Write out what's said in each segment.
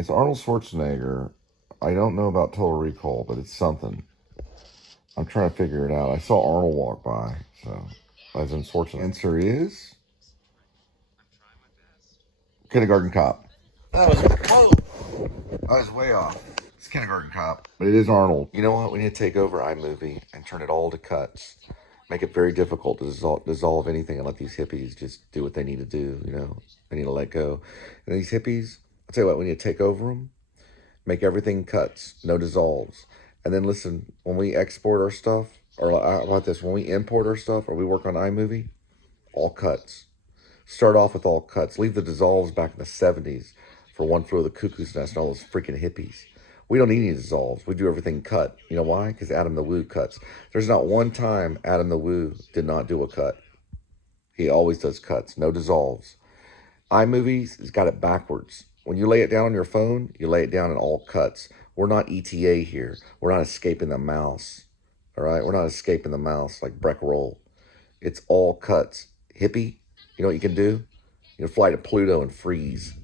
It's Arnold Schwarzenegger. I don't know about Total Recall, but it's something. I'm trying to figure it out. I saw Arnold walk by, so as in Schwarzenegger. Answer is Kindergarten Cop. That was way off. It's Kindergarten Cop, but it is Arnold. You know what? We need to take over iMovie and turn it all to cuts. Make it very difficult to dissolve anything and let these hippies just do what they need to do. You know, they need to let go. And these hippies, I'll tell you what, we need to take over them, make everything cuts, no dissolves. And then listen, when we export our stuff, or how about this, when we import our stuff or we work on iMovie, all cuts. Start off with all cuts. Leave the dissolves back in the 70s for One Flew Over the Cuckoo's Nest and all those freaking hippies. We don't need any dissolves. We do everything cut. You know why? Because Adam the Woo cuts. There's not one time Adam the Woo did not do a cut. He always does cuts, no dissolves. iMovie has got it backwards. When you lay it down on your phone, you lay it down in all cuts. We're not ETA here. We're not escaping the mouse. All right? We're not escaping the mouse like Breck Roll. It's all cuts. Hippie, you know what you can do? You can fly to Pluto and freeze.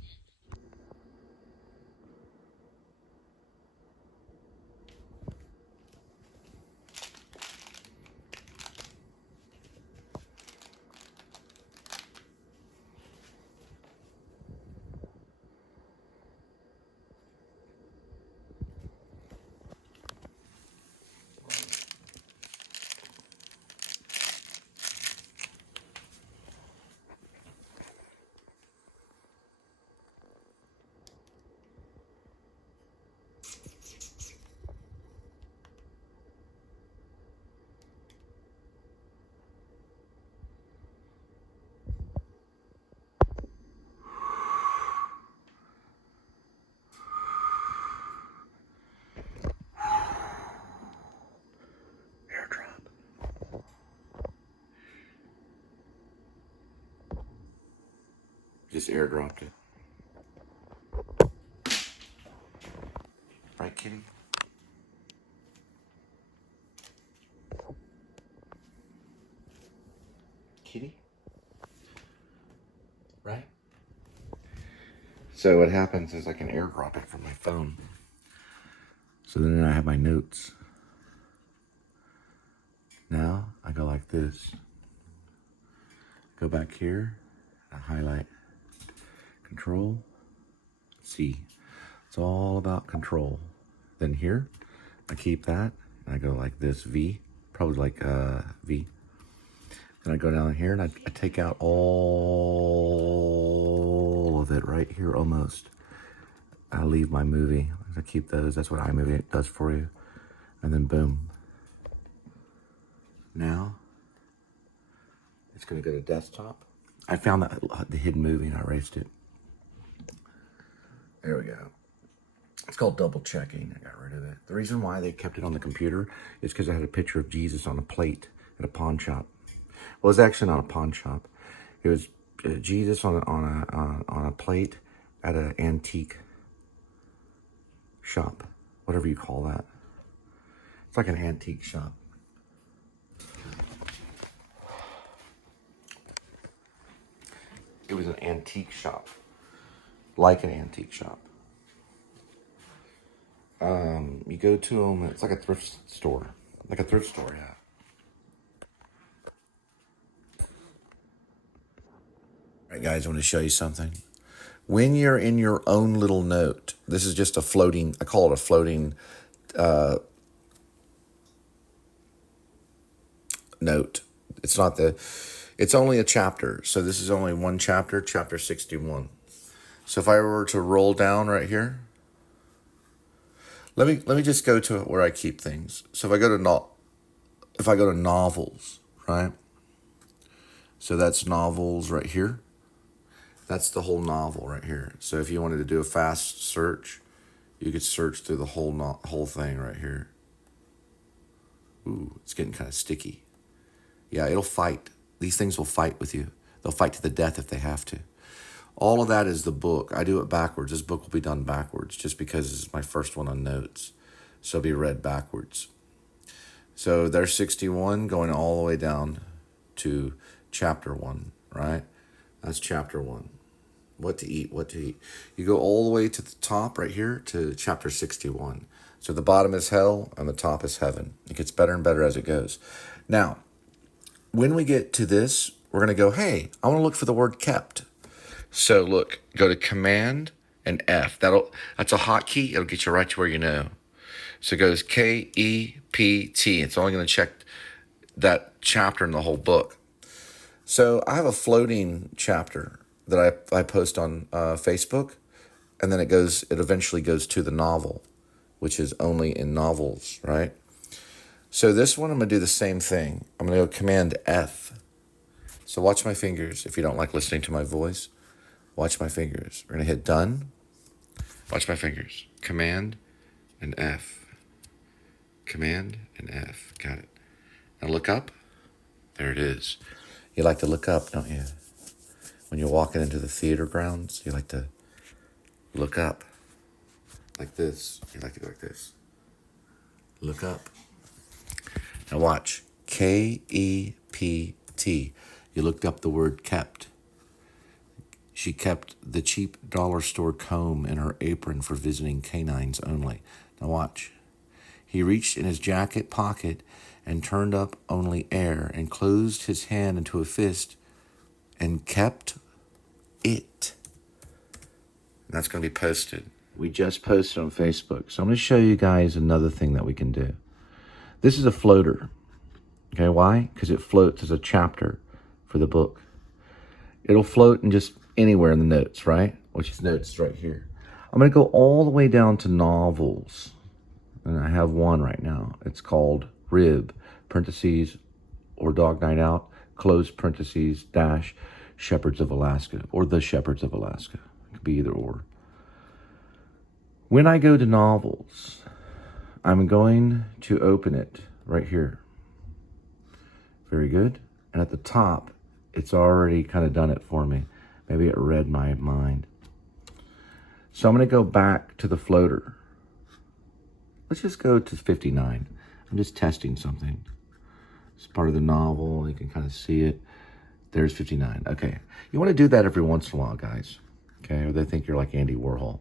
Just airdropped it. Right, kitty? Kitty? Right? So what happens is I can airdrop it from my phone. So then I have my notes. Now I go like this. Go back here. I highlight. Control. C. It's all about control. Then here, I keep that. And I go like this. V. Probably like V. Then I go down here and I take out all of it right here almost. I leave my movie. I keep those. That's what iMovie does for you. And then boom. Now, it's going to go to desktop. I found that the hidden movie and I erased it. There we go. It's called double checking. I got rid of it. The reason why they kept it on the computer is because I had a picture of Jesus on a plate at a pawn shop. Well, it's actually not a pawn shop. It was Jesus on a plate at an antique shop, whatever you call that. It's like an antique shop. It was an antique shop, like an antique shop. You go to them, it's like a thrift store. Like a thrift store, yeah. All right, guys, I want to show you something. When you're in your own little note, this is just a floating, I call it a floating note. It's not it's only a chapter. So this is only one chapter, chapter 61. So if I were to roll down right here, let me just go to where I keep things. So if I go to novels, right? So that's novels right here. That's the whole novel right here. So if you wanted to do a fast search, you could search through the whole thing right here. Ooh, it's getting kind of sticky. Yeah, it'll fight. These things will fight with you. They'll fight to the death if they have to. All of that is the book. I do it backwards. This book will be done backwards just because this is my first one on notes. So it'll be read backwards. So there's 61 going all the way down to chapter 1, right? That's chapter 1. What to eat, what to eat. You go all the way to the top right here to chapter 61. So the bottom is hell and the top is heaven. It gets better and better as it goes. Now, when we get to this, we're going to go, hey, I want to look for the word kept. So look, go to Command and F. That's a hotkey. It'll get you right to where you know. So it goes K-E-P-T. It's only going to check that chapter in the whole book. So I have a floating chapter that I post on Facebook, and then it eventually goes to the novel, which is only in novels, right? So this one, I'm going to do the same thing. I'm going to go Command F. So watch my fingers. If you don't like listening to my voice, watch my fingers. We're going to hit done. Watch my fingers. Command and F. Command and F. Got it. Now look up. There it is. You like to look up, don't you? When you're walking into the theater grounds, you like to look up. Like this. You like to go like this. Look up. Now watch. K-E-P-T. You looked up the word kept. She kept the cheap dollar store comb in her apron for visiting canines only. Now watch. He reached in his jacket pocket and turned up only air and closed his hand into a fist and kept it. And that's going to be posted. We just posted on Facebook. So I'm going to show you guys another thing that we can do. This is a floater. Okay, why? Because it floats as a chapter for the book. It'll float in just anywhere in the notes, right? Which is notes right here. I'm going to go all the way down to novels. And I have one right now. It's called Rib, parentheses, or Dog Night Out, close parentheses, dash, Shepherds of Alaska, or The Shepherds of Alaska. It could be either or. When I go to novels, I'm going to open it right here. Very good. And at the top, it's already kind of done it for me. Maybe it read my mind. So I'm going to go back to the floater. Let's just go to 59. I'm just testing something. It's part of the novel. You can kind of see it. There's 59. Okay. You want to do that every once in a while, guys. Okay. Or they think you're like Andy Warhol.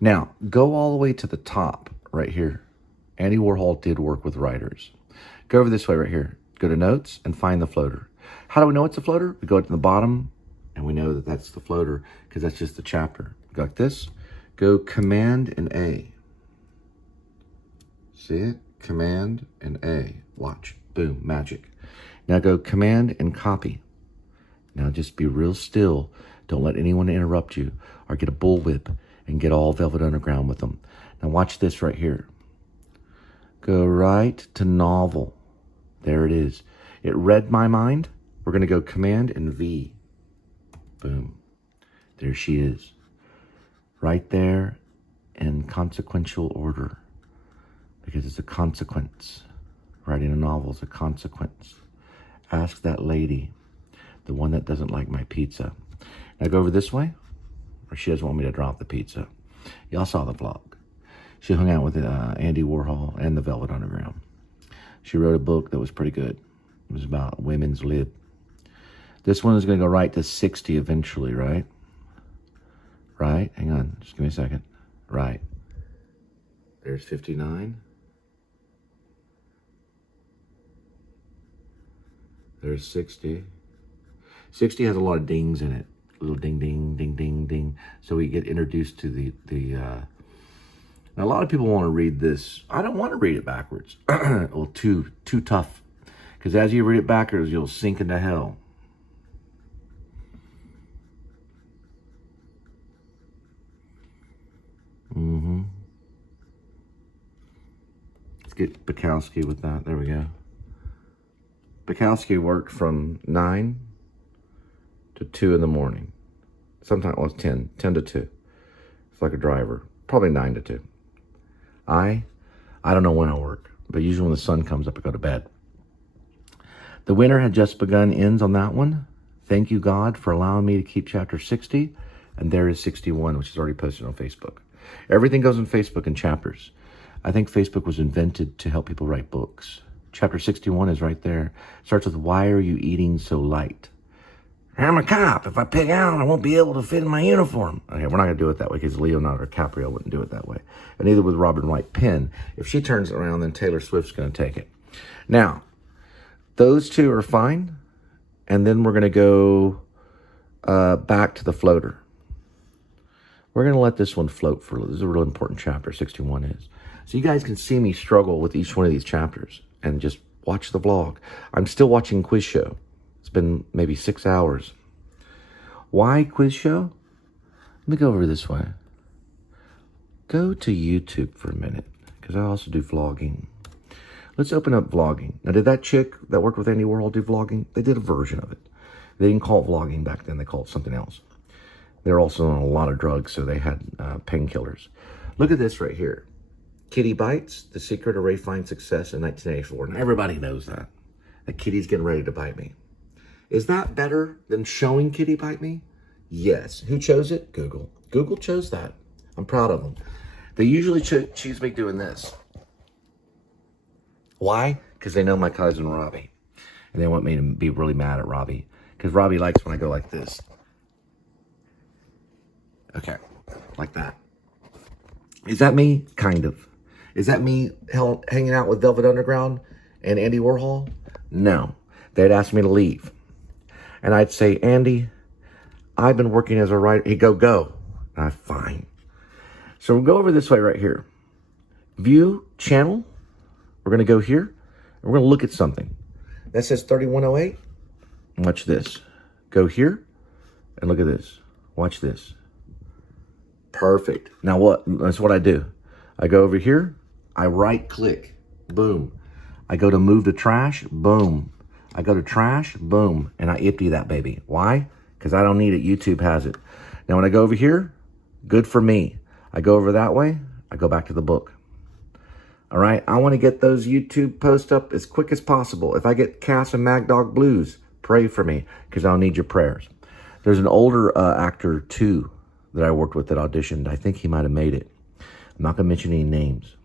Now, go all the way to the top right here. Andy Warhol did work with writers. Go over this way right here. Go to notes and find the floater. How do we know it's a floater? We go to the bottom and we know that that's the floater because that's just the chapter. Go like this. Go Command and A. See it? Command and A. Watch. Boom. Magic. Now go Command and copy. Now just be real still. Don't let anyone interrupt you or get a bullwhip and get all Velvet Underground with them. Now watch this right here. Go right to novel. There it is. It read my mind. We're going to go Command and V. Boom. There she is. Right there in consequential order. Because it's a consequence. Writing a novel is a consequence. Ask that lady, the one that doesn't like my pizza. Now go over this way, or she doesn't want me to drop the pizza. Y'all saw the vlog. She hung out with Andy Warhol and the Velvet Underground. She wrote a book that was pretty good. It was about women's lib. This one is going to go right to 60 eventually, right? Right? Hang on. Just give me a second. Right. There's 59. There's 60. 60 has a lot of dings in it. Little ding, ding, ding, ding, ding. So we get introduced to now a lot of people want to read this. I don't want to read it backwards. Well, too tough. Because as you read it backwards, you'll sink into hell. Let's get Bukowski with that. There we go. Bukowski worked from 9 to 2 in the morning. Sometimes it was 10 to 2. It's like a driver. Probably 9 to 2. I don't know when I work, but usually when the sun comes up, I go to bed. The winter had just begun, ends on that one. Thank you, God, for allowing me to keep chapter 60. And there is 61, which is already posted on Facebook. Everything goes on Facebook in chapters. I think Facebook was invented to help people write books. Chapter 61 is right there. It starts with, why are you eating so light? I'm a cop. If I pig out, I won't be able to fit in my uniform. Okay, we're not going to do it that way because Leonardo DiCaprio wouldn't do it that way. And neither would Robin Wright Penn. If she turns it around, then Taylor Swift's going to take it. Now, those two are fine. And then we're going to go back to the floater. We're going to let this one float for, this is a really important chapter, 61 is. So you guys can see me struggle with each one of these chapters and just watch the vlog. I'm still watching Quiz Show. It's been maybe 6 hours. Why Quiz Show? Let me go over this way. Go to YouTube for a minute, because I also do vlogging. Let's open up vlogging. Now, did that chick that worked with Andy Warhol do vlogging? They did a version of it. They didn't call it vlogging back then. They called it something else. They're also on a lot of drugs, so they had painkillers. Look at this right here. Kitty bites, the secret of Ray Fine's success in 1984. And everybody knows that. That Kitty's getting ready to bite me. Is that better than showing Kitty bite me? Yes. Who chose it? Google. Google chose that. I'm proud of them. They usually choose me doing this. Why? Because they know my cousin Robbie. And they want me to be really mad at Robbie. Because Robbie likes when I go like this. Okay. Like that. Is that me? Kind of. Is that me hanging out with Velvet Underground and Andy Warhol? No. They'd ask me to leave. And I'd say, Andy, I've been working as a writer. He'd go. Fine. So we'll go over this way right here. View channel. We're going to go here. And we're going to look at something. That says 3108. Watch this. Go here. And look at this. Watch this. Perfect. Now what? That's what I do. I go over here. I right click. Boom. I go to move the trash. Boom. I go to trash. Boom. And I empty that baby. Why? Because I don't need it. YouTube has it. Now when I go over here, good for me. I go over that way. I go back to the book. All right. I want to get those YouTube posts up as quick as possible. If I get Cass and Mag Dog Blues, pray for me because I'll need your prayers. There's an older actor too that I worked with that auditioned. I think he might have made it. I'm not going to mention any names.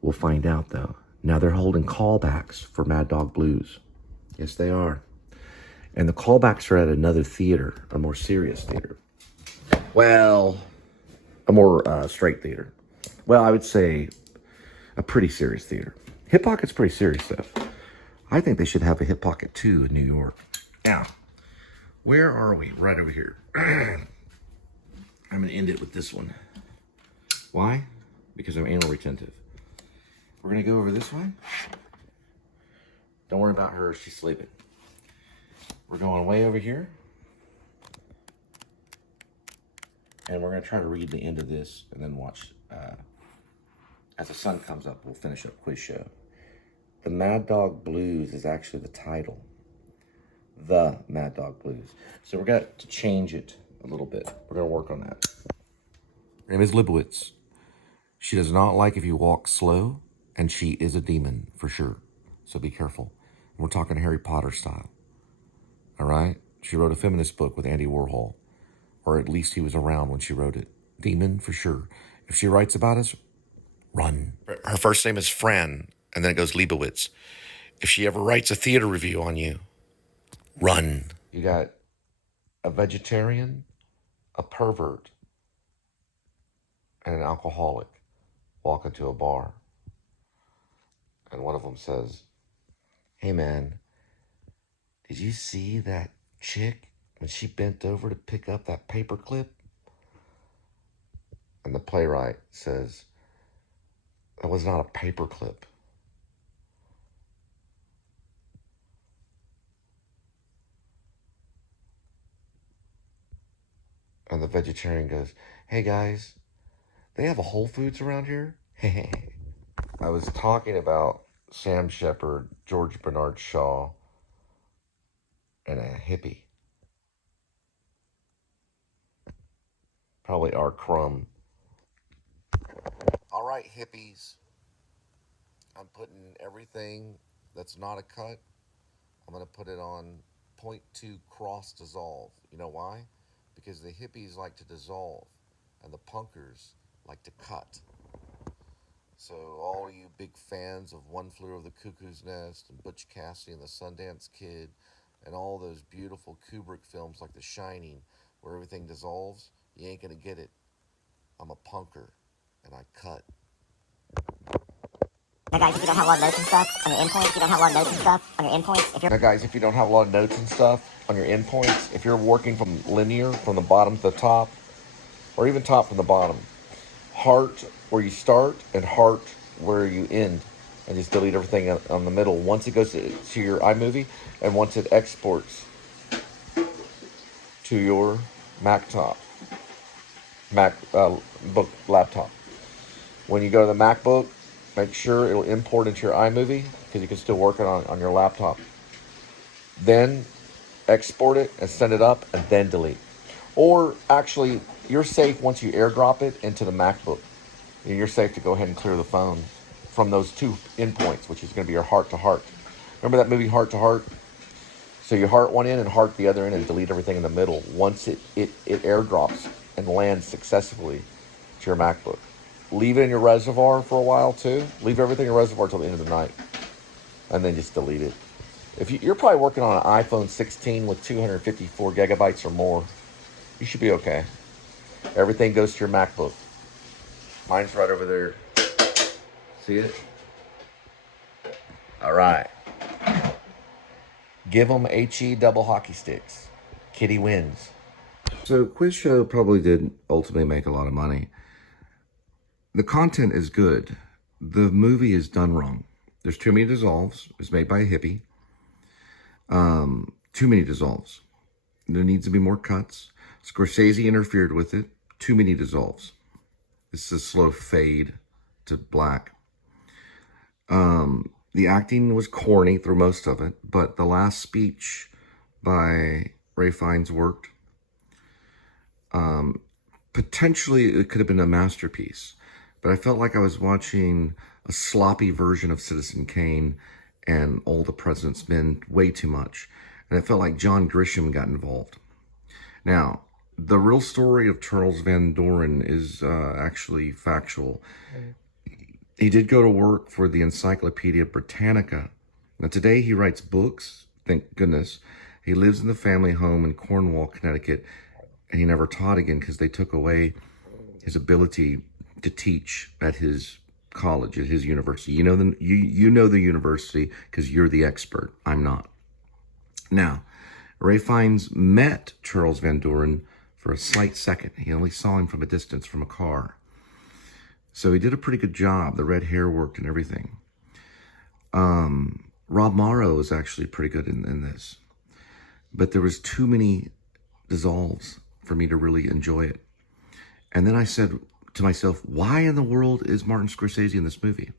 We'll find out though. Now they're holding callbacks for Mad Dog Blues. Yes, they are. And the callbacks are at another theater, a more serious theater. Well, a more straight theater. Well, I would say a pretty serious theater. Hip Pocket's pretty serious stuff. I think they should have a Hip Pocket 2 in New York. Now, where are we? Right over here. I'm going to end it with this one. Why? Because I'm anal retentive. We're going to go over this way. Don't worry about her. She's sleeping. We're going way over here. And we're going to try to read the end of this and then watch. As the sun comes up, we'll finish up Quiz Show. The Mad Dog Blues is actually the title. The Mad Dog Blues. So we're going to change it a little bit. We're going to work on that. Her name is Libowitz. She does not like if you walk slow, and she is a demon for sure. So be careful. We're talking Harry Potter style. All right? She wrote a feminist book with Andy Warhol, or at least he was around when she wrote it. Demon for sure. If she writes about us, run. Her first name is Fran, and then it goes Leibowitz. If she ever writes a theater review on you, run. You got a vegetarian, a pervert, and an alcoholic walk into a bar. And one of them says, hey man, did you see that chick when she bent over to pick up that paper clip? And the playwright says, that was not a paper clip. And the vegetarian goes, hey guys, they have a Whole Foods around here? I was talking about Sam Shepard, George Bernard Shaw, and a hippie. Probably R. Crumb. All right, hippies. I'm putting everything that's not a cut, I'm going to put it on 0.2 cross dissolve. You know why? Because the hippies like to dissolve, and the punkers like to cut. So all you big fans of One Flew Over the Cuckoo's Nest and Butch Cassidy and the Sundance Kid and all those beautiful Kubrick films like The Shining, where everything dissolves, you ain't gonna get it. I'm a punker, and I cut. Now guys, if you don't have a lot of notes and stuff on your endpoints, if you don't have a lot of notes and stuff on your endpoints, if you're... Now guys, if you don't have a lot of notes and stuff on your endpoints, if you're working from linear, from the bottom to the top, or even top from the bottom, heart where you start and heart where you end, and just delete everything on the middle once it goes to your iMovie and once it exports to your Mac book laptop. When you go to the MacBook, make sure it'll import into your iMovie because you can still work it on your laptop. Then export it and send it up and then delete. Or actually, you're safe once you airdrop it into the MacBook. You're safe to go ahead and clear the phone from those two endpoints, which is going to be your heart to heart. Remember that movie Heart to Heart? So you heart one end and heart the other end and delete everything in the middle once it airdrops and lands successfully to your MacBook. Leave it in your reservoir for a while too. Leave everything in your reservoir till the end of the night. And then just delete it. If you're probably working on an iPhone 16 with 254 gigabytes or more, you should be okay. Everything goes to your MacBook. Mine's right over there. See it? All right. Give them HE double hockey sticks. Kitty wins. So Quiz Show probably did ultimately make a lot of money. The content is good. The movie is done wrong. There's too many dissolves. It's made by a hippie. Too many dissolves. There needs to be more cuts. Scorsese interfered with it. Too many dissolves. This is a slow fade to black. The acting was corny through most of it, but the last speech by Ray Fiennes worked. Potentially, it could have been a masterpiece, but I felt like I was watching a sloppy version of Citizen Kane and All the President's Men way too much. And it felt like John Grisham got involved. Now, the real story of Charles Van Doren is actually factual. He did go to work for the Encyclopedia Britannica. Now, today he writes books, thank goodness. He lives in the family home in Cornwall, Connecticut, and he never taught again because they took away his ability to teach at his college, at his university. You know the university because you're the expert. I'm not. Now, Ray Fiennes met Charles Van Doren for a slight second. He only saw him from a distance from a car. So he did a pretty good job. The red hair worked and everything. Rob Morrow is actually pretty good in this. But there was too many dissolves for me to really enjoy it. And then I said to myself, why in the world is Martin Scorsese in this movie?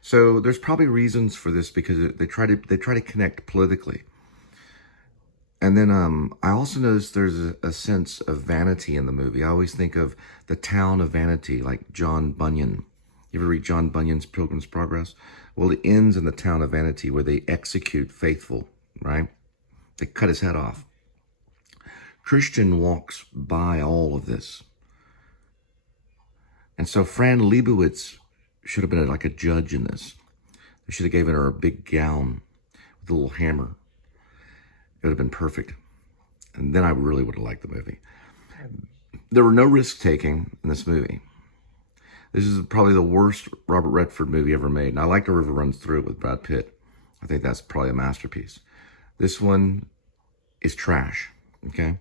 So there's probably reasons for this because they try to connect politically. And then I also noticed there's a sense of vanity in the movie. I always think of the town of vanity, like John Bunyan. You ever read John Bunyan's Pilgrim's Progress? Well, it ends in the town of vanity where they execute Faithful, right? They cut his head off. Christian walks by all of this. And so Fran Lebowitz should have been like a judge in this. They should have given her a big gown with a little hammer. It would have been perfect. And then I really would have liked the movie. There were no risk-taking in this movie. This is probably the worst Robert Redford movie ever made. And I like The River Runs Through It with Brad Pitt. I think that's probably a masterpiece. This one is trash, okay?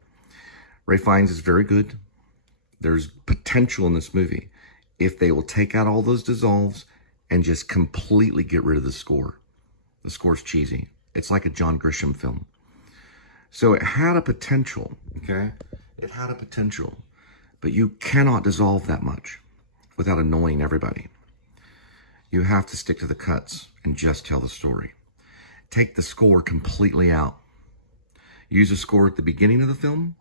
Ray Fiennes is very good. There's potential in this movie if they will take out all those dissolves and just completely get rid of the score. The score's cheesy. It's like a John Grisham film. So it had a potential, okay? It had a potential, but you cannot dissolve that much without annoying everybody. You have to stick to the cuts and just tell the story. Take the score completely out. Use a score at the beginning of the film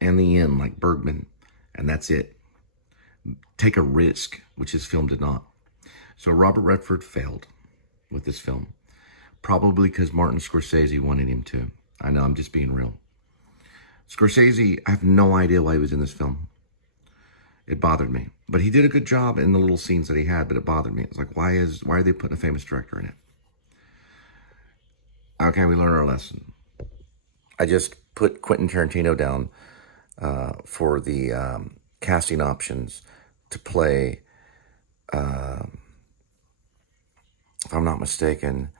and the end, like Bergman, and that's it. Take a risk, which this film did not. So Robert Redford failed with this film, probably because Martin Scorsese wanted him to. I know, I'm just being real. Scorsese, I have no idea why he was in this film. It bothered me. But he did a good job in the little scenes that he had, but it bothered me. It's like, why are they putting a famous director in it? Okay, we learned our lesson. I just put Quentin Tarantino down for the casting options to play, if I'm not mistaken,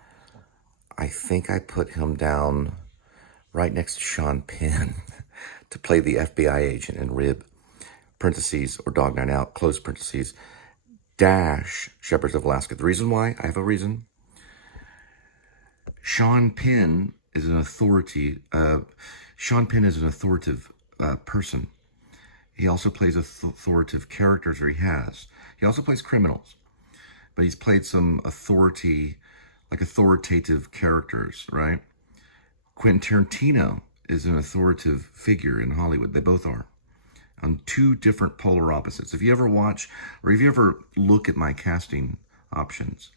I think I put him down right next to Sean Penn to play the FBI agent in Rib, parentheses, or Dog Night Out, close parentheses, dash Shepherds of Alaska. The reason why, I have a reason. Sean Penn is an authority. Sean Penn is an authoritative person. He also plays authoritative characters, or he has. He also plays criminals, but he's played some authoritative characters, right? Quentin Tarantino is an authoritative figure in Hollywood. They both are, on two different polar opposites. If you ever watch, or if you ever look at my casting options,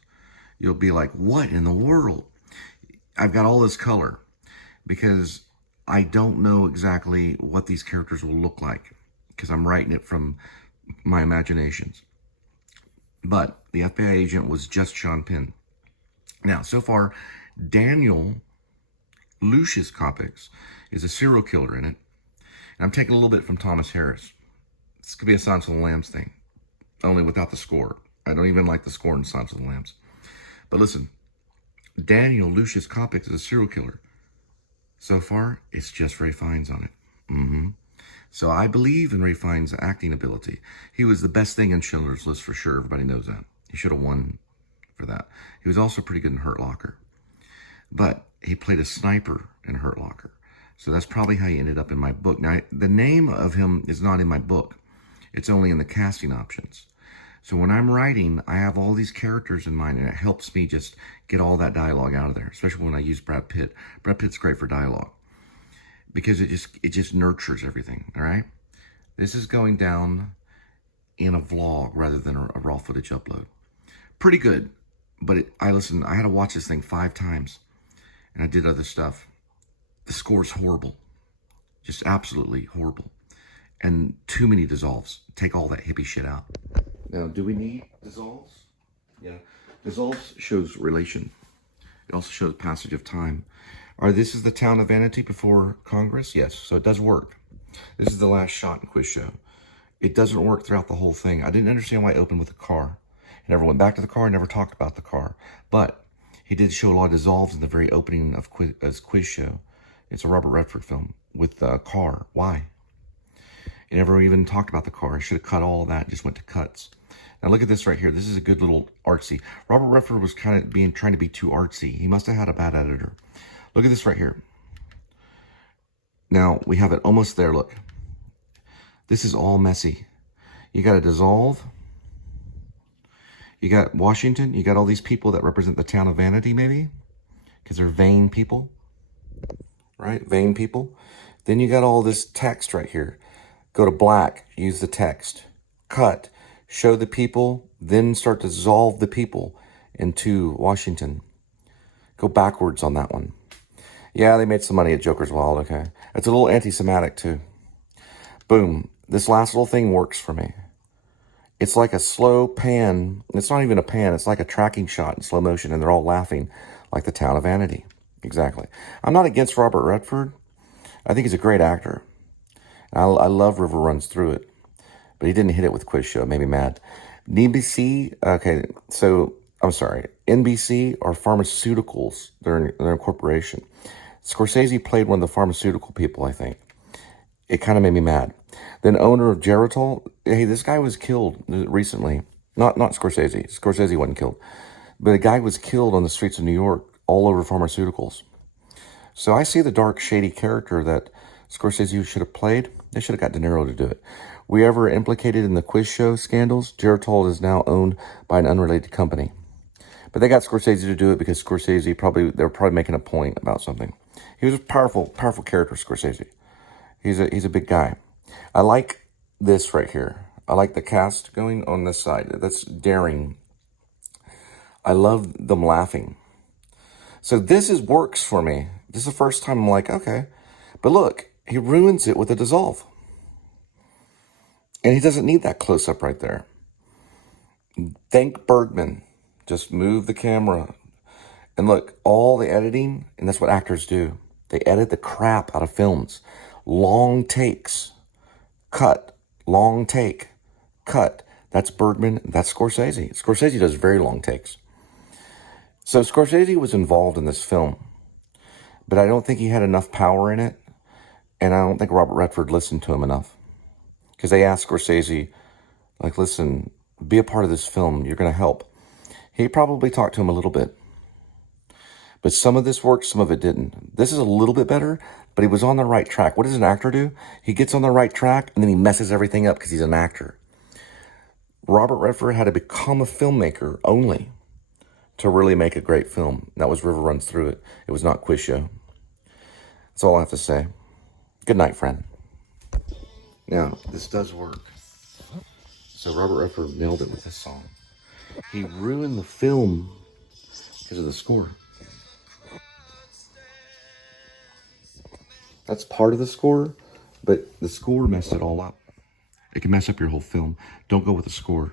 you'll be like, what in the world? I've got all this color because I don't know exactly what these characters will look like because I'm writing it from my imaginations. But the FBI agent was just Sean Penn. Now, so far, Daniel Lucius Coppix is a serial killer in it. And I'm taking a little bit from Thomas Harris. This could be a Silence of the Lambs thing, only without the score. I don't even like the score in Silence of the Lambs. But listen, Daniel Lucius Coppix is a serial killer. So far, it's just Ray Fiennes on it. So I believe in Ray Fiennes' acting ability. He was the best thing in Schindler's List for sure. Everybody knows that. He should have won for that. He was also pretty good in Hurt Locker. But he played a sniper in Hurt Locker. So that's probably how he ended up in my book. Now, the name of him is not in my book. It's only in the casting options. So when I'm writing, I have all these characters in mind, and it helps me just get all that dialogue out of there, especially when I use Brad Pitt. Brad Pitt's great for dialogue because it just nurtures everything, all right? This is going down in a vlog rather than a raw footage upload. Pretty good, but I had to watch this thing 5 times, and I did other stuff. The score's horrible, just absolutely horrible, and too many dissolves. Take all that hippie shit out. Now, do we need dissolves? Yeah. Dissolves shows relation. It also shows passage of time. This is the town of Vanity before Congress? Yes, so it does work. This is the last shot in Quiz Show. It doesn't work throughout the whole thing. I didn't understand why it opened with a car. He never went back to the car, never talked about the car. But he did show a lot of dissolves in the very opening of Quiz Show. It's a Robert Redford film with a car. Why? He never even talked about the car. He should have cut all of that, just went to cuts. Now look at this right here. This is a good little artsy. Robert Redford was kind of trying to be too artsy. He must have had a bad editor. Look at this right here. Now we have it almost there. Look, this is all messy. You got a dissolve. You got Washington. You got all these people that represent the town of Vanity, maybe, because they're vain people, right? Vain people. Then you got all this text right here. Go to black. Use the text. Cut. Show the people, then start to dissolve the people into Washington. Go backwards on that one. Yeah, they made some money at Joker's Wild, okay. It's a little anti-Semitic too. Boom. This last little thing works for me. It's like a slow pan. It's not even a pan. It's like a tracking shot in slow motion, and they're all laughing like the town of Vanity. Exactly. I'm not against Robert Redford. I think he's a great actor. I love River Runs Through It. But he didn't hit it with Quiz Show. It made me mad. NBC, okay, so, I'm sorry. NBC are pharmaceuticals. They're a corporation. Scorsese played one of the pharmaceutical people, I think. It kind of made me mad. Then owner of Geritol, hey, this guy was killed recently. Not Scorsese. Scorsese wasn't killed. But a guy was killed on the streets of New York all over pharmaceuticals. So I see the dark, shady character that Scorsese should have played. They should have got De Niro to do it. We ever implicated in the Quiz Show scandals? Geritol is now owned by an unrelated company. But they got Scorsese to do it because Scorsese they were probably making a point about something. He was a powerful character, Scorsese. He's a big guy. I like this right here. I like the cast going on this side. That's daring. I love them laughing. So this works for me. This is the first time I'm like, okay. But look, he ruins it with a dissolve. And he doesn't need that close-up right there. Thank Bergman. Just move the camera. And look, all the editing, and that's what actors do. They edit the crap out of films. Long takes, cut, long take, cut. That's Bergman, that's Scorsese. Scorsese does very long takes. So Scorsese was involved in this film, but I don't think he had enough power in it, and I don't think Robert Redford listened to him enough. Because they asked Scorsese, like, listen, be a part of this film, you're going to help. He probably talked to him a little bit. But some of this worked, some of it didn't. This is a little bit better, but he was on the right track. What does an actor do? He gets on the right track, and then he messes everything up because he's an actor. Robert Redford had to become a filmmaker only to really make a great film. That was River Runs Through It. It was not Quiz Show. That's all I have to say. Good night, friend. Now, this does work. So Robert Redford nailed it with this song. He ruined the film because of the score. That's part of the score, but the score messed it all up. It can mess up your whole film. Don't go with the score.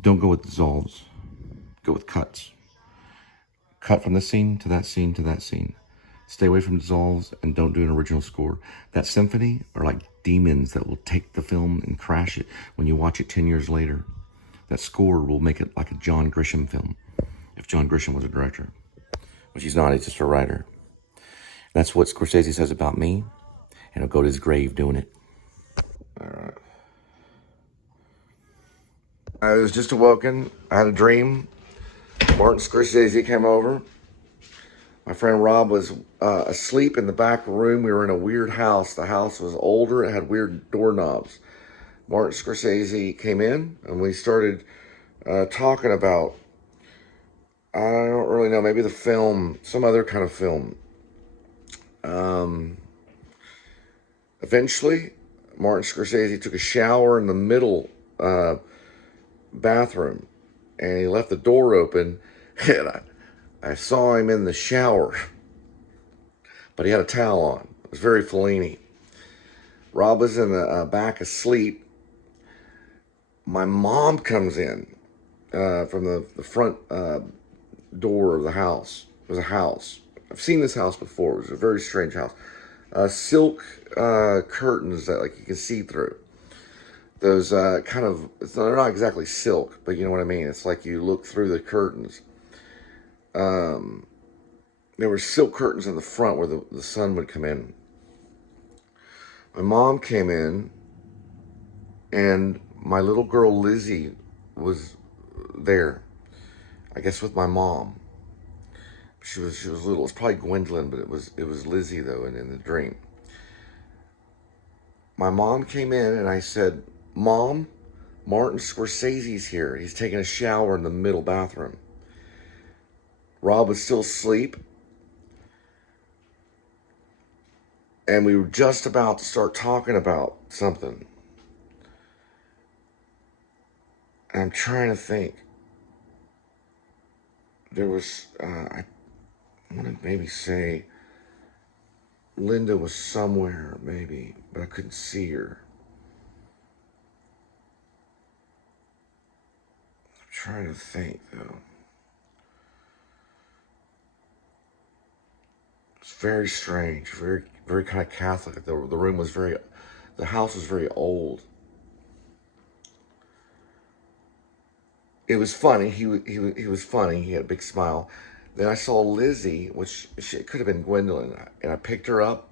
Don't go with dissolves. Go with cuts. Cut from this scene to that scene to that scene. Stay away from dissolves and don't do an original score. That symphony are like demons that will take the film and crash it when you watch it 10 years later. That score will make it like a John Grisham film, if John Grisham was a director. Which he's not, he's just a writer. That's what Scorsese says about me, and he'll go to his grave doing it. All right. I was just awoken. I had a dream. Martin Scorsese came over. My friend Rob was asleep in the back room. We were in a weird house. The house was older. It had weird doorknobs. Martin Scorsese came in, and we started talking about, I don't really know, maybe the film, some other kind of film. Eventually, Martin Scorsese took a shower in the middle bathroom, and he left the door open, and I saw him in the shower, but he had a towel on. It was very Fellini. Rob was in the back asleep. My mom comes in from the front door of the house. It was a house. I've seen this house before. It was a very strange house. Silk curtains that like you can see through. Those kind of, they're not exactly silk, but you know what I mean. It's like you look through the curtains. There were silk curtains in the front where the sun would come in. My mom came in, and my little girl Lizzie was there. I guess with my mom. She was little. It was probably Gwendolyn, but it was Lizzie though, in the dream. My mom came in, and I said, "Mom, Martin Scorsese's here. He's taking a shower in the middle bathroom." Rob was still asleep, and we were just about to start talking about something. And I'm trying to think. There was, I want to maybe say Linda was somewhere, maybe, but I couldn't see her. I'm trying to think, though. It's very strange, very, very kind of Catholic. The room was the house was very old. It was funny. He was funny. He had a big smile. Then I saw Lizzie, which it could have been Gwendolyn, and I picked her up,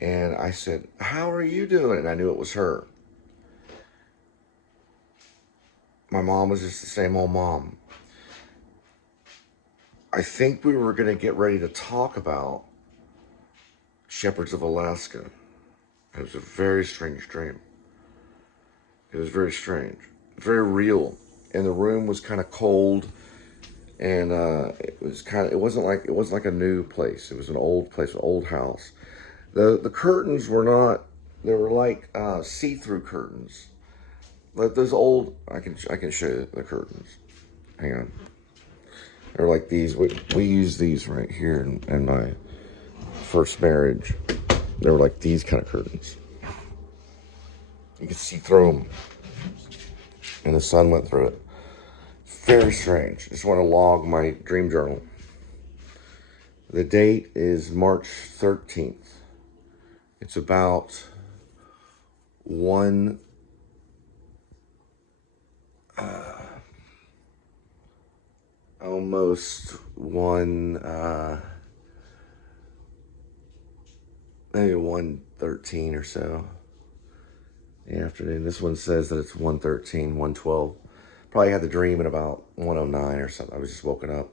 and I said, "How are you doing?" And I knew it was her. My mom was just the same old mom. I think we were going to get ready to talk about Shepherds of Alaska. It was a very strange dream. It was very strange, very real. And the room was kind of cold, and it wasn't like a new place. It was an old place, an old house. The curtains were not. They were like see-through curtains. Like those old. I can show you the curtains. Hang on. They're like these. We use these right here in my first marriage. They were like these kind of curtains. You could see through them, and the sun went through it. Very strange. Just want to log my dream journal. The date is March 13th. It's about almost maybe 1:13 or so in the afternoon. This one says that it's 1:13, 1:12. Probably had the dream at about 1:09 or something. I was just woken up.